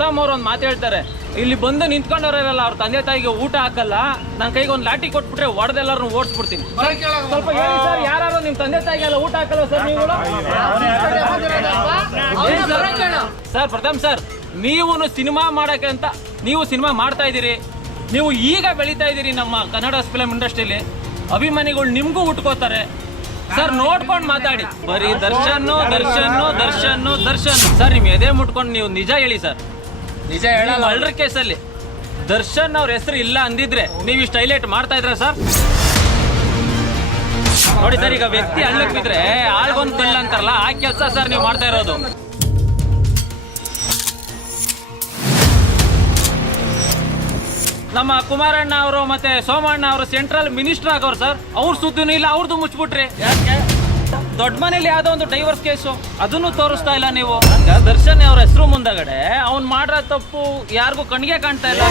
ಪ್ರಥಮ್ ಅವ್ರು ಒಂದು ಮಾತು ಹೇಳ್ತಾರೆ ಇಲ್ಲಿ ಬಂದು ನಿಂತ್ಕೊಂಡವ್ರಲ್ಲ ಅವ್ರ ತಂದೆ ತಾಯಿಗೆ ಊಟ ಹಾಕಲ್ಲ ನನ್ನ ಕೈಗೆ ಒಂದು ಲಾಟಿ ಕೊಟ್ಬಿಟ್ರೆ ಹೊಡೆದೆಲ್ಲರೂ ಓಡಿಸ್ಬಿಡ್ತೀನಿ. ಸ್ವಲ್ಪ ಹೇಳಿ ಸರ್ ಯಾರು ನಿಮ್ಮ ತಂದೆ ತಾಯಿಗೆಲ್ಲ ಊಟ ಹಾಕಲ್ಲ ಸರ್ ನೀವು? ಸರ್? ಪ್ರಥಮ್ ಸರ್ ನೀವು ಸಿನಿಮಾ ಮಾಡಕ್ಕೆ ಅಂತ ನೀವು ಸಿನಿಮಾ ಮಾಡ್ತಾ ಇದ್ದೀರಿ. ನೀವು ಈಗ ಬೆಳೀತಾ ಇದ್ದೀರಿ ನಮ್ಮ ಕನ್ನಡ ಫಿಲಮ್ ಇಂಡಸ್ಟ್ರಿಲಿ. ಅಭಿಮಾನಿಗಳು ನಿಮಗೂ ಉಟ್ಕೋತಾರೆ. ಸರ್ ನೋಡ್ಕೊಂಡು ಮಾತಾಡಿ. ಬರೀ ದರ್ಶನ್ ದರ್ಶನ್ ದರ್ಶನ್ ದರ್ಶನ್. ಸರ್ ನಿಮ್ ಎದೆ ಮುಟ್ಕೊಂಡು ನೀವು ನಿಜ ಹೇಳಿ ಸರ್. ನಿಜ ಹೇಳಲ್ಲ ಮಲ್ಡ್ರ್ ಕೇಸಲ್ಲಿ. ದರ್ಶನ್ ಅವ್ರ ಹೆಸರು ಇಲ್ಲ ಅಂದಿದ್ರೆ ನೀವು ಇಷ್ಟು ಹೈಲೈಟ್ ಮಾಡ್ತಾ ಇದ್ರ ಸರ್? ನೋಡಿ ಸರ್ ಈಗ ವ್ಯಕ್ತಿ ಹಳ್ಳಕ್ ಬಿದ್ರೆ ಆಳ್ಗೊಂದ್ ಕಲ್ಲ ಅಂತಾರಲ್ಲ ಆ ಕೆಲಸ ಸರ್ ನೀವು ಮಾಡ್ತಾ ಇರೋದು. ನಮ್ಮ ಕುಮಾರಣ್ಣ ಅವರು ಮತ್ತೆ ಸೋಮಣ್ಣ ಅವರು ಸೆಂಟ್ರಲ್ ಮಿನಿಸ್ಟರ್ ಆಗೋರು ಸರ್ ಅವ್ರ ಸುದ್ದಿನೂ ಇಲ್ಲ ಅವ್ರದ್ದು ಮುಚ್ಚಿಬಿಟ್ರಿ ಯಾಕೆ? ದೊಡ್ಡ ಮನೇಲಿ ಯಾವ್ದೋ ಒಂದು ಡೈವರ್ಸ್ ಕೇಸು ಅದನ್ನು ತೋರಿಸ್ತಾ ಇಲ್ಲ ನೀವು. ದರ್ಶನ್ ಅವ್ರ ಹೆಸರು ಮುಂದಗಡೆ ಅವ್ನ್ ಮಾಡಿರೋ ತಪ್ಪು ಯಾರಿಗೂ ಕಣ್ಗೆ ಕಾಣ್ತಾ ಇಲ್ಲ.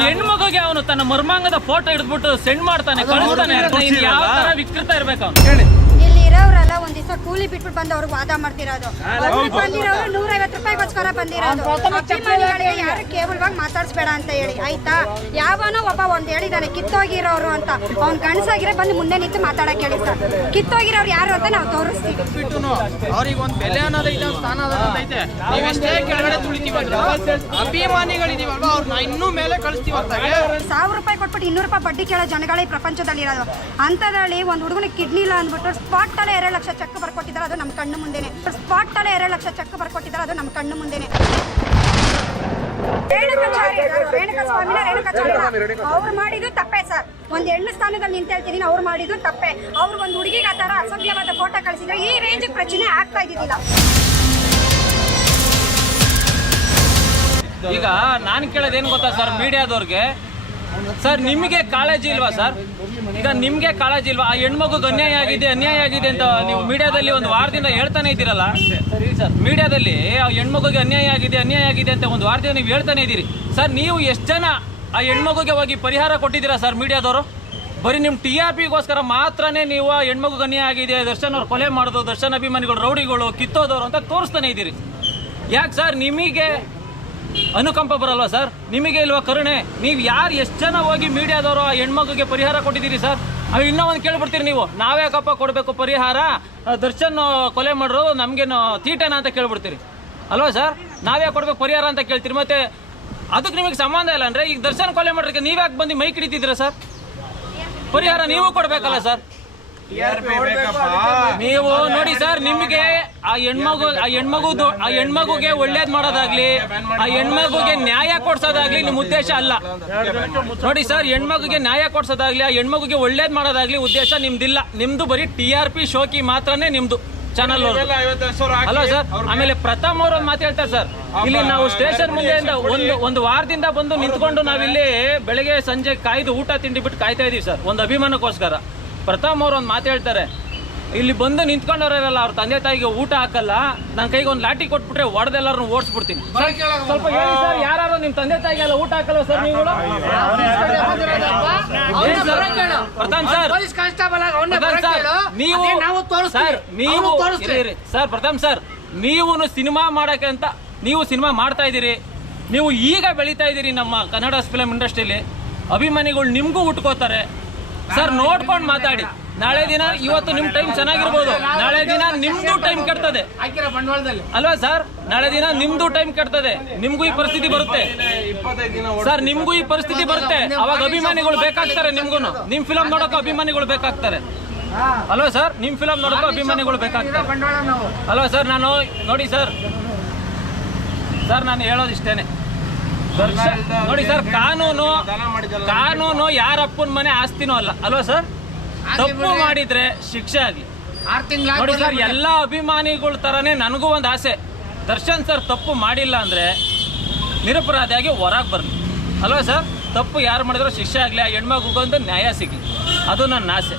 ಹೆಣ್ಮಗುಗೆ ಅವನು ತನ್ನ ಮರ್ಮಾಂಗದ ಫೋಟೋ ಹಿಡಿದ್ಬಿಟ್ಟು ಸೆಂಡ್ ಮಾಡ್ತಾನೆ ಕಳಿಸ್ತಾನೆ. ಯಾವ ತರ ವಿಕೃತ ಇರ್ಬೇಕು ಅವನು? ಇಲ್ಲಿ ಇರೋರೆಲ್ಲ ಒಂದ್ ದಿವಸ ಕೂಲಿ ಬಿಟ್ಬಿಟ್ಟು ಬಂದು ಅವ್ರಿಗೆ ವಾದ ಮಾಡ್ತಿರೋದು. ಬಂದಿರೋರು ನೂರೈವತ್ತು ರೂಪಾಯಿಗೋಸ್ಕರ ಬಂದಿರೋದು. ಯಾರು ಕೇವಲವಾಗಿ ಮಾತಾಡಿಸ್ಬೇಡ ಅಂತ ಹೇಳಿ ಆಯ್ತಾ? ಯಾವನೋ ಒಬ್ಬ ಒಂದು ಹೇಳಿದಾನೆ ಕಿತ್ತೋಗಿರೋರು ಅಂತ. ಅವ್ನ್ ಗಂಡಸಾಗಿರೋ ಬಂದು ಮುಂದೆ ನಿಂತು ಮಾತಾಡಕ್ಕೆ ಹೇಳಿ ಸರ್. ಕಿತ್ತೋಗಿರೋರು ಯಾರು ಅಂತ ನಾವು ತೋರಿಸ್ತೀವಿ. ಬಿಟ್ಟುನು ಅವ್ರಿಗೆ ಒಂದ್ ಬೆಲೆ ಅನ್ನೋದೈತೆ ಒಂದ್ ಸ್ಥಾನ ಅನ್ನೋದೈತೆ ನೀವೆಷ್ಟೇ ಕೆಳಗಡೆ ತುಳಿತೀವಲ್ವ ಅಭಿಮಾನಿಗಳಿದೀವಲ್ವಾ ಅವ್ರನ್ನ ಇನ್ನೂ ಮೇಲೆ ಕಳಿಸ್ತೀವಿ ಹೊರ್ತಾಗೆ ಸಾವಿರ ರೂಪಾಯಿ ಕೊಟ್ಬಿಟ್ಟು ಇನ್ನೂರು ರೂಪಾಯಿ ಬಡ್ಡಿ ಕೇಳೋ ಜನಗಳೇ ಈ ಪ್ರಪಂಚದಲ್ಲಿ ಇರೋದು. ಅಂಥದ್ರಲ್ಲಿ ಒಂದು ಹುಡುಗನ ಕಿಡ್ನಿ ಇಲ್ಲ ಅಂದ್ಬಿಟ್ಟು ಸ್ಪಾಟ್ ತಲೆ ಎರಡು ಲಕ್ಷ ಚೆಕ್ ಬರ್ಕೊಟ್ಟಿದ್ದಾರೆ ಅದು ನಮ್ಮ ಕಣ್ಣು ಮುಂದೆನೆ. ಸ್ಪಾಟ್ ತಲೆ ಎರಡು ಲಕ್ಷ ಚೆಕ್ ಬರ್ಕೊಟ್ಟಿದ್ದಾರೆ ಅದು ನಮ್ಮ ಕಣ್ಣು ಮುಂದೆನೆ. ರೇಣುಕಾ ಅವ್ರು ಮಾಡಿದ್ದು ತಪ್ಪೇ ಸರ್. ಒಂದು ಹೆಣ್ಣು ಸ್ಥಾನದಲ್ಲಿ ನಿಂತ ಹೇಳ್ತೀನಿ ಅವ್ರು ಮಾಡಿದ್ದು ತಪ್ಪೇ. ಅವ್ರು ಒಂದು ಹುಡುಗಿಗೆ ಆ ಥರ ಅಸಭ್ಯವಾದ ಫೋಟೋ ಕಳಿಸಿದ್ರೆ ಈ ರೇಂಜ್ ಪ್ರಚನೆ ಆಗ್ತಾ ಇದ್ದಿದ್ದಿಲ್ಲ. ಈಗ ನಾನು ಕೇಳೋದೇನು ಗೊತ್ತಾ ಸರ್? ಮೀಡಿಯಾದವ್ರಿಗೆ ಸರ್, ನಿಮಗೆ ಕಾಳಜಿ ಇಲ್ವಾ ಸರ್? ಈಗ ನಿಮ್ಗೆ ಕಾಳಜಿ ಇಲ್ವಾ? ಆ ಹೆಣ್ಮಗುಗೆ ಅನ್ಯಾಯ ಆಗಿದೆ ಅನ್ಯಾಯ ಆಗಿದೆ ಅಂತ ನೀವು ಮೀಡಿಯಾದಲ್ಲಿ ಒಂದು ವಾರದಿಂದ ಹೇಳ್ತಾನೆ ಇದ್ದೀರಲ್ಲ? ಸರ್ ಮೀಡಿಯಾದಲ್ಲಿ ಆ ಹೆಣ್ಮಗುಗೆ ಅನ್ಯಾಯ ಆಗಿದೆ ಅನ್ಯಾಯ ಆಗಿದೆ ಅಂತ ಒಂದು ವಾರದಿಂದ ನೀವು ಹೇಳ್ತಾನೆ ಇದ್ದೀರಿ. ಸರ್, ನೀವು ಎಷ್ಟು ಜನ ಆ ಹೆಣ್ಮಗುಗೆ ಹೋಗಿ ಪರಿಹಾರ ಕೊಟ್ಟಿದ್ದೀರಾ ಸರ್ ಮೀಡಿಯಾದವರು? ಬರೀ ನಿಮ್ಮ ಟಿ ಆರ್ ಪಿಗೋಸ್ಕರ ಮಾತ್ರನೇ ನೀವು ಆ ಹೆಣ್ಮಗು ಅನ್ಯಾಯ ಆಗಿದೆ, ದರ್ಶನ್ ಅವ್ರು ಕೊಲೆ ಮಾಡೋದು, ದರ್ಶನ್ ಅಭಿಮಾನಿಗಳು, ರೌಡಿಗಳು, ಕಿತ್ತೋದವರು ಅಂತ ತೋರಿಸ್ತಾನೆ ಇದ್ದೀರಿ. ಯಾಕೆ ಸರ್, ನಿಮಗೆ ಅನುಕಂಪ ಬರಲ್ವಾ, ಸರ್? ನಿಮಗೆ ಇಲ್ವಾ ಕರುಣೆ? ನೀವು ಯಾರು ಎಷ್ಟು ಜನ ಹೋಗಿ ಮೀಡಿಯಾದವರು ಆ ಹೆಣ್ಮಗುಗೆ ಪರಿಹಾರ ಕೊಟ್ಟಿದ್ದೀರಿ, ಸರ್? ಅವ್ ಇನ್ನೂ ಒಂದು ಕೇಳ್ಬಿಡ್ತೀರಿ ನೀವು. ನಾವ್ಯಾಕಪ್ಪ ಕೊಡಬೇಕು ಪರಿಹಾರ. ದರ್ಶನ್ ಕೊಲೆ ಮಾಡ್ರು, ನಮಗೇನು ತೀಟನ ಅಂತ ಕೇಳ್ಬಿಡ್ತೀರಿ. ಅಲ್ವಾ, ಸರ್? ನಾವ್ಯಾಕೆ ಕೊಡಬೇಕು ಪರಿಹಾರ ಅಂತ ಕೇಳ್ತೀರಿ. ಮತ್ತೆ ಅದಕ್ಕೆ ನಿಮಗೆ ಸಂಬಂಧ ಇಲ್ಲ ಅಂದರೆ ಈಗ ದರ್ಶನ್ ಕೊಲೆ ಮಾಡ್ರಕ್ಕೆ ನೀವ್ಯಾಕೆ ಬಂದು ಮೈ ಕಿಡಿತಿದ್ದೀರಾ, ಸರ್? ಪರಿಹಾರ ನೀವು ಕೊಡಬೇಕಲ್ಲ, ಸರ್? ನೀವು ನೋಡಿ ಸರ್ ನಿಮ್ಗೆ ಆ ಹೆಣ್ಮಗು ಆ ಹೆಣ್ಮಗು ಆ ಹೆಣ್ಮಗುಗೆ ಒಳ್ಳೇದ್ ಮಾಡೋದಾಗ್ಲಿ ಆ ಹೆಣ್ಮಗುಗೆ ನ್ಯಾಯ ಕೊಡ್ಸೋದಾಗ್ಲಿ ನಿಮ್ಮ ಉದ್ದೇಶ ಅಲ್ಲ. ನೋಡಿ ಸರ್ ಹೆಣ್ಮಗುಗೆ ನ್ಯಾಯ ಕೊಡ್ಸೋದಾಗ್ಲಿ ಆ ಹೆಣ್ಮಗುಗೆ ಒಳ್ಳೇದ್ ಮಾಡೋದಾಗ್ಲಿ ಉದ್ದೇಶ ನಿಮ್ದಿಲ್ಲ. ನಿಮ್ದು ಬರೀ ಟಿ ಆರ್ ಪಿ ಶೋಕಿ ಮಾತ್ರನೇ ನಿಮ್ದು ಚಾನಲ್ ಅಲ್ಲ ಸರ್ ಆಮೇಲೆ ಪ್ರಥಮ್ ಅವ್ರು ಒಂದು ಮಾತು ಹೇಳ್ತಾರೆ ಸರ್. ಇಲ್ಲಿ ನಾವು ಸ್ಟೇಷನ್ ಮುಂದೆಯಿಂದ ಒಂದು ಒಂದು ವಾರದಿಂದ ಬಂದು ನಿಂತ್ಕೊಂಡು ನಾವಿಲ್ಲಿ ಬೆಳಗ್ಗೆ ಸಂಜೆ ಕಾಯ್ದು ಊಟ ತಿಂಡಿ ಬಿಟ್ಟು ಕಾಯ್ತಾ ಇದೀವಿ ಸರ್ ಒಂದು ಅಭಿಮಾನಕ್ಕೋಸ್ಕರ. ಪ್ರಥಮ್ ಅವ್ರು ಒಂದು ಮಾತು ಹೇಳ್ತಾರೆ ಇಲ್ಲಿ ಬಂದು ನಿಂತ್ಕೊಂಡವ್ರಲ್ಲ ಅವ್ರ ತಂದೆ ತಾಯಿಗೆ ಊಟ ಹಾಕಲ್ಲ ನನ್ನ ಕೈಗೆ ಒಂದು ಲಾಟಿ ಕೊಟ್ಬಿಟ್ರೆ ಹೊಡೆದೆಲ್ಲರೂ ಓಡಿಸ್ಬಿಡ್ತೀನಿ. ಸ್ವಲ್ಪ ಹೇಳಿ ಸರ್ ಯಾರು ನಿಮ್ಮ ತಂದೆ ತಾಯಿಗೆ ಎಲ್ಲ ಊಟ ಹಾಕಲ್ಲ ಸರ್ ನೀವು ಪ್ರತಾಪ್ ಸರ್? ನೀವು ಸರ್ ನೀವು. ಸರ್ ಪ್ರಥಮ್ ಸರ್ ನೀವು ಸಿನಿಮಾ ಮಾಡಕ್ಕೆ ಅಂತ ನೀವು ಸಿನಿಮಾ ಮಾಡ್ತಾ ಇದ್ದೀರಿ. ನೀವು ಈಗ ಬೆಳೀತಾ ಇದ್ದೀರಿ ನಮ್ಮ ಕನ್ನಡ ಫಿಲಂ ಇಂಡಸ್ಟ್ರಿಯಲ್ಲಿ ಅಭಿಮಾನಿಗಳು ನಿಮಗೂ ಉಟ್ಕೋತಾರೆ. ಸರ್ ನೋಡ್ಕೊಂಡು ಮಾತಾಡಿ. ನಾಳೆ ದಿನ ಇವತ್ತು ನಿಮ್ ಟೈಮ್ ಚೆನ್ನಾಗಿರ್ಬೋದು. ನಾಳೆ ದಿನ ನಿಮ್ದು ಟೈಮ್ ಕೆಡ್ತದೆ. ಅಲ್ವಾ ಸರ್? ನಾಳೆ ದಿನ ನಿಮ್ದು ಟೈಮ್ ಕೆಡ್ತದೆ. ನಿಮ್ಗೂ ಈ ಪರಿಸ್ಥಿತಿ ಬರುತ್ತೆ. ಸರ್ ನಿಮ್ಗೂ ಈ ಪರಿಸ್ಥಿತಿ ಬರುತ್ತೆ. ಅವಾಗ ಅಭಿಮಾನಿಗಳು ಬೇಕಾಗ್ತಾರೆ ನಿಮ್ಗೂ ನಿಮ್ ಫಿಲಂ ನೋಡೋಕೆ ಅಭಿಮಾನಿಗಳು ಬೇಕಾಗ್ತಾರೆ. ಅಲ್ವಾ ಸರ್? ನಿಮ್ ಫಿಲಂ ನೋಡೋಕೆ ಅಭಿಮಾನಿಗಳು ಬೇಕಾಗ್ತಾರೆ. ಅಲ್ವಾ ಸರ್ ನಾನು ನೋಡಿ ಸರ್. ಸರ್ ನಾನು ಹೇಳೋದು ಇಷ್ಟೇನೆ ದರ್ಶನ್- ನೋಡಿ ಸರ್ ಕಾನೂನು ಕಾನೂನು ಯಾರ ಅಪ್ಪನ ಮನೆ ಆಸ್ತಿನೂ ಅಲ್ಲ. ಅಲ್ವಾ ಸರ್? ತಪ್ಪು ಮಾಡಿದ್ರೆ ಶಿಕ್ಷೆ ಆಗ್ಲಿ. ನೋಡಿ ಸರ್ ಎಲ್ಲ ಅಭಿಮಾನಿಗಳ ತರನೇ ನನಗೂ ಒಂದು ಆಸೆ. ದರ್ಶನ್ ಸರ್ ತಪ್ಪು ಮಾಡಿಲ್ಲ ಅಂದ್ರೆ ನಿರಪರಾಧಿಯಾಗಿ ಹೊರಗೆ ಬರಲಿ. ಅಲ್ವಾ ಸರ್? ತಪ್ಪು ಯಾರು ಮಾಡಿದ್ರು ಶಿಕ್ಷೆ ಆಗಲಿ ಆ ಹೆಣ್ಮಗುಗೊಂದು ನ್ಯಾಯ ಸಿಗಲಿ. ಅದು ನನ್ನ ಆಸೆ.